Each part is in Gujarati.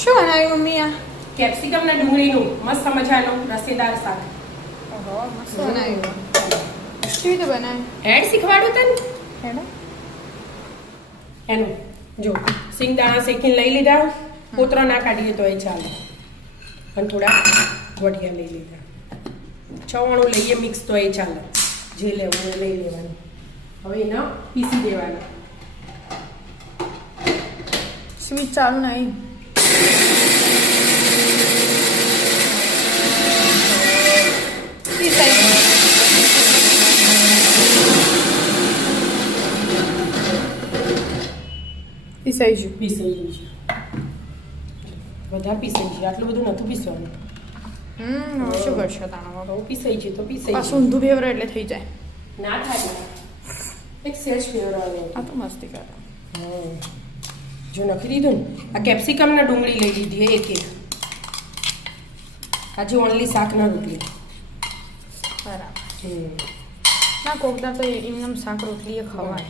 શું બનાવ્યું મમ્મી આ? કેપ્સિકમ ને ડુંગળીનું મસ્ત મજાનું રસેદાર શાક. ઓહો, મસ્ત બનાવ્યું. કેવી રીતે બનાવ્યું? એડ શીખવાડું તને હેડો. એનું જો સિંગદાણા શેકીને લઈ લીધા, કોતરા ના કાઢીએ તો એ ચાલે, અને થોડા વઢિયા લઈ લીધા. ચવાણું લઈએ મિક્સ તો એ ચાલે, જે લેવું એ લઈ લેવાનું. હવે એના પીસી દેવાના. સ્વીચ ચાલુ નહીં. પીસાઈ ગયું. પીસાઈ ગયું છે, વધારે પીસાઈ ગયું. આટલું બધું નતું પીસવાનું. શું કરશો તાણા? બહુ પીસાઈ છે તો પીસાઈ આ ઊંધું ફેવર એટલે થઈ જાય. ના થાય, એક સેજ ફ્લેવર આવે. આ તો મસ્તી કરે. જો નાખી દીધું ને, આ કેપ્સિકમ ને ડુંગળી લઈ લીધી એક એક. આજે ઓનલી શાક ના રોટલી. બરાબર. ના કોકદા તો એમનેમ શાક રોટલી એ ખવાય.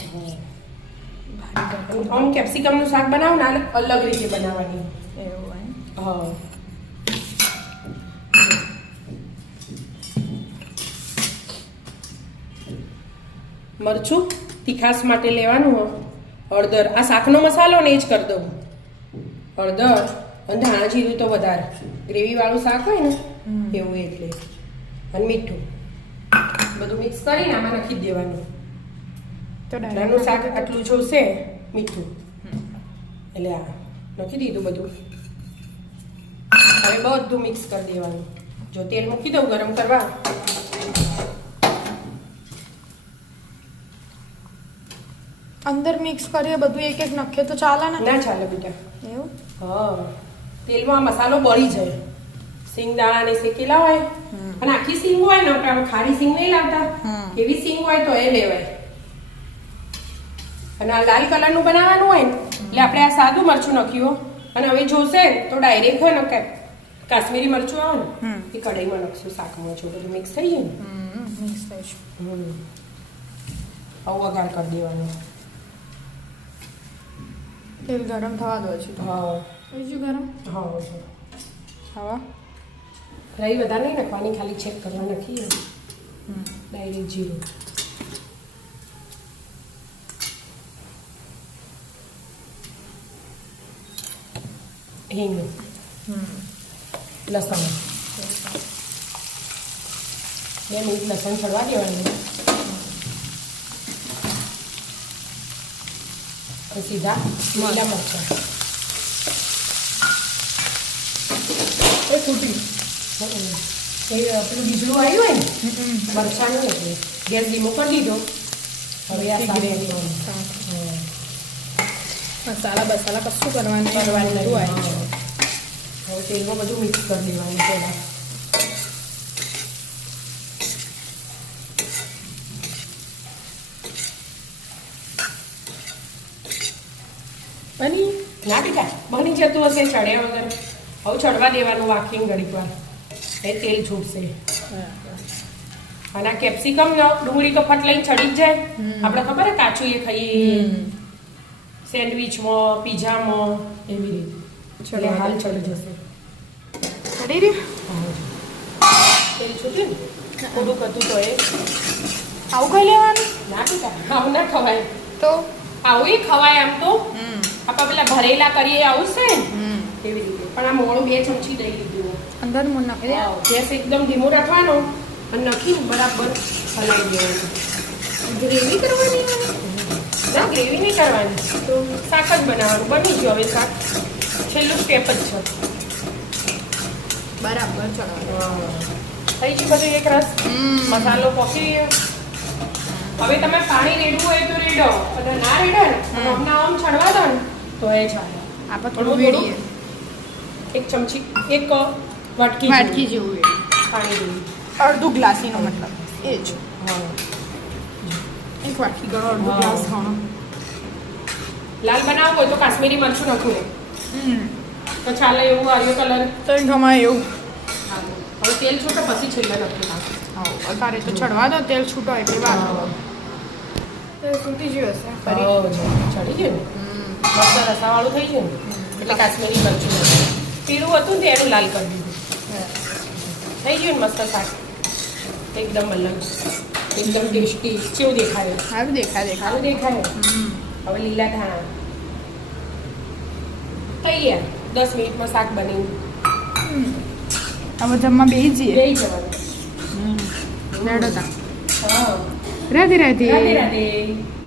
આમ કેપ્સિકમનું શાક બનાવો ને અલગ રીતે બનાવવાની. એવું હોય. હા. મરચું તીખાસ માટે લેવાનું. હળદર, આ શાકનો મસાલો ને એ જ કરી દઉં. હળદર અને ધાણા જીરું તો વધારે, ગ્રેવી વાળું શાક હોય ને એવું એટલે. અને મીઠું બધું મિક્સ કરીને આમાં નાખી જ દેવાનું. તો નાનું શાક આટલું જોશે મીઠું, એટલે આ નાખી દીધું બધું. હવે બધું મિક્સ કરી દેવાનું. જો તેલ મૂકી દઉં ગરમ કરવા. અંદર મિક્સ કરીએ બધું એક એક નાખીએ તો ચાલે ને? ના ચાલે બેટા. એવું? હા, તેલમાં મસાલો બળી જાય. સિંગદાણા ને શેકેલા હોય, અને આખી સિંગ હોય ને, આપણે ખારી સિંગ નહીં લાવતા, એવી સિંગ હોય તો એ લેવાય. અને આ લાલ કલરનું બનાવવાનું હોય ને એટલે આપણે આ સાદું મરચું નાખ્યું. અને હવે જોશે તો ડાયરેક્ટ હોય ને કાશ્મીરી મરચું આવે ને એ કઢાઈમાં નાખશું શાકમાં. જો બધું મિક્સ થઈ જાય ને, મિક્સ થઈ છે. આવું વઘાર કરી દેવાનું. તેલ ગરમ થવા દો છે. હા, થઈ ગયું ગરમ? હા. હવા રાઈ વધારે નહીં નાખવાની, ખાલી ચેક કરવા નાખીએ. ડાયરેક્ટ જીરું, હિંગ, લસણ. 2 મિનિટ લસણ ચડવા દેવાનું. સીધા લીલા મરચાં એ ફૂટી પેલું બીજળું આવ્યું હોય ને મરચાંનું, એટલે ગેસ ધીમો કરી દીધો. હવે આ મસાલા બસાલા કશું કરવાનું હવે તેલમાં બધું મિક્સ કરી દેવાનું પહેલાં. બની ના ટીકા બની જતું હશે ચડ્યા વગર. હવે ચડવા દેવાનું વાકીને ઘડીક વાર, એ તેલ છૂટશે. અને આ કેપ્સિકમ ડુંગળી તો ફટ લઈને ચડી જ જાય. આપણે ખબર હે કાચું એ ખાઈએ સેન્ડવિચમાં, પીઝામાં, એવી રીતે. એટલે હાલ ચડી જશે. ચડી રહ્યું તેલ છૂટ્યું ને થોડુંક હતું તો એ આવું કઈ લેવાનું? ના ટીકા આવું ના ખવાય. તો આવું એ ખવાય આમ તો. આપણે પેલા ભરેલા કરીએ આવું છે ને એવી રીતે. પણ આ મોળું 2 ચમચી દઈ લીધું. અંદર મૂળ નાખી દે. ગેસ એકદમ ધીમો રાખવાનો અને નાખીને બરાબર હલાવી દેવાનું. ગ્રેવી કરવાની? ના, ગ્રેવી નહીં કરવાની, તો શાક જ બનાવવાનું. બની ગયું હવે શાક. છેલ્લું સ્ટેપ જ છે. બરાબર ચડવાનું થઈ ગયું બધું એક રસ. મસાલો પકી ગયો. હવે તમે પાણી રેડવું હોય તો રેડો, અને ના રેડો ને હમણાં આમ ચડવા દો ને તો એ ચાલે. આપણે થોડું વેડીએ. 1 ચમચી, 1 વાટકી જેવું પાણી રેડવું. અડધું ગ્લાસીનો મતલબ એ જ. હા, 1 વાટકી ગળો અડધો ગ્લાસ ખાણો. લાલ બનાવવું હોય તો કાશ્મીરી મરચું નાખવું ને તો ચાલે. એવું આર્યો કલર તો ગમાય એવું. હવે તેલ છૂટો પછી છેલ્લે નાખી નાખું. અત્યારે તો ચડવા દો, તેલ છૂટો એટલે વાર તો છૂટી ગયું હશે. ચડી ગયું ને મસ્ત રસાવાળું થઈ ગયું ને એટલે કાશ્મીરી મરચું પીળું હતું ને એનું લાલ કરી દીધું. થઈ ગયું ને મસ્ત શાક એકદમ અલગ એકદમ ટેસ્ટી કેવું દેખાય સારું દેખાય સારું દેખાય હવે લીલા ધાણા તૈયાર 10 મિનિટમાં શાક બની હવે જમવા બેસી જઈએ લઈ જવાનું રેડો તા હા રાધે રાધે રાધે રાધે